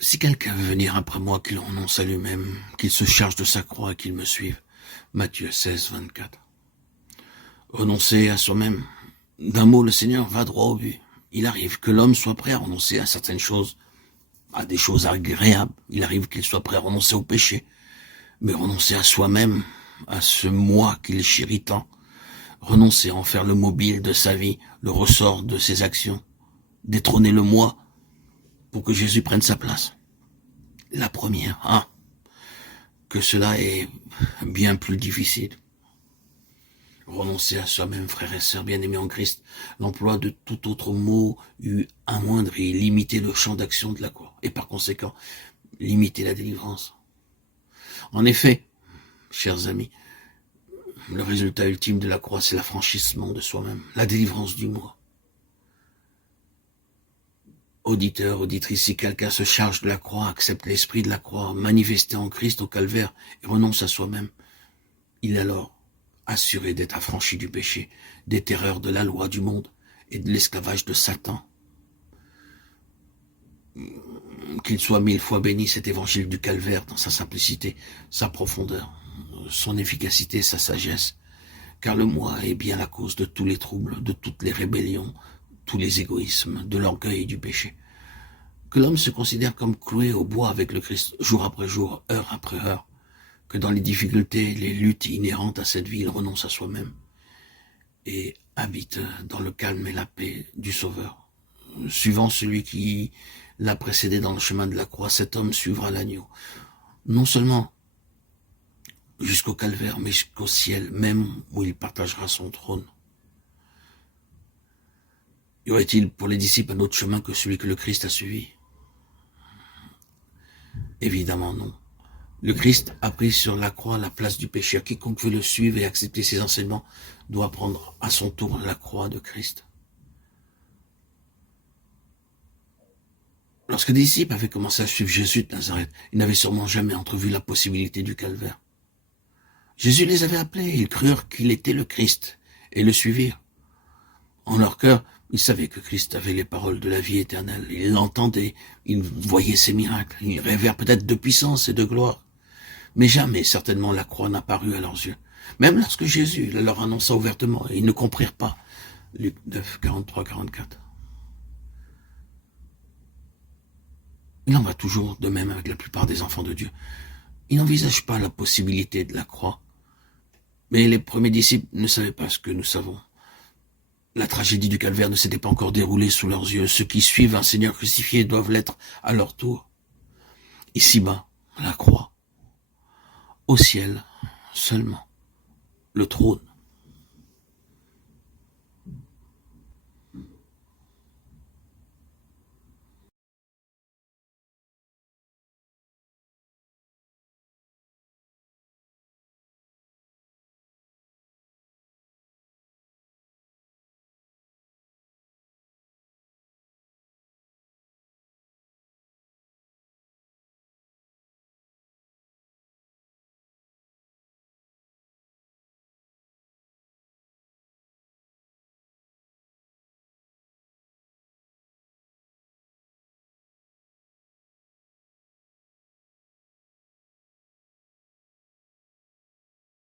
Si quelqu'un veut venir après moi, qu'il renonce à lui-même, qu'il se charge de sa croix et qu'il me suive. Matthieu 16, 24. Renoncer à soi-même. D'un mot, le Seigneur va droit au but. Il arrive que l'homme soit prêt à renoncer à certaines choses, à des choses agréables. Il arrive qu'il soit prêt à renoncer au péché. Mais renoncer à soi-même, à ce moi qu'il chérit tant, renoncer à en faire le mobile de sa vie, le ressort de ses actions, détrôner le moi pour que Jésus prenne sa place. La première, que cela est bien plus difficile. Renoncer à soi-même, frères et sœurs bien-aimés en Christ, l'emploi de tout autre mot eût amoindri, limité le champ d'action de la croix, et par conséquent, limiter la délivrance. En effet, chers amis, le résultat ultime de la croix, c'est l'affranchissement de soi-même, la délivrance du moi. Auditeur, auditrice, si quelqu'un se charge de la croix, accepte l'esprit de la croix, manifesté en Christ au calvaire, et renonce à soi-même, il est alors assuré d'être affranchi du péché, des terreurs de la loi du monde et de l'esclavage de Satan. Qu'il soit 1000 fois béni, cet évangile du calvaire, dans sa simplicité, sa profondeur, son efficacité, sa sagesse, car le moi est bien la cause de tous les troubles, de toutes les rébellions, tous les égoïsmes, de l'orgueil et du péché. Que l'homme se considère comme cloué au bois avec le Christ, jour après jour, heure après heure, que dans les difficultés, les luttes inhérentes à cette vie, il renonce à soi-même et habite dans le calme et la paix du Sauveur. Suivant celui qui l'a précédé dans le chemin de la croix, cet homme suivra l'agneau. Non seulement jusqu'au calvaire, mais jusqu'au ciel, même où il partagera son trône. Y aurait-il pour les disciples un autre chemin que celui que le Christ a suivi? Évidemment non. Le Christ a pris sur la croix la place du pécheur. Quiconque veut le suivre et accepter ses enseignements doit prendre à son tour la croix de Christ. Lorsque les disciples avaient commencé à suivre Jésus de Nazareth, ils n'avaient sûrement jamais entrevu la possibilité du calvaire. Jésus les avait appelés, ils crurent qu'il était le Christ et le suivirent. En leur cœur, ils savaient que Christ avait les paroles de la vie éternelle. Ils l'entendaient, ils voyaient ses miracles, ils rêvèrent peut-être de puissance et de gloire. Mais jamais, certainement, la croix n'a paru à leurs yeux. Même lorsque Jésus leur annonça ouvertement, ils ne comprirent pas. Luc 9, 43, 44. Il en va toujours de même avec la plupart des enfants de Dieu. Ils n'envisagent pas la possibilité de la croix. Mais les premiers disciples ne savaient pas ce que nous savons. La tragédie du calvaire ne s'était pas encore déroulée sous leurs yeux. Ceux qui suivent un Seigneur crucifié doivent l'être à leur tour. Ici-bas, la croix. Au ciel, seulement, le trône.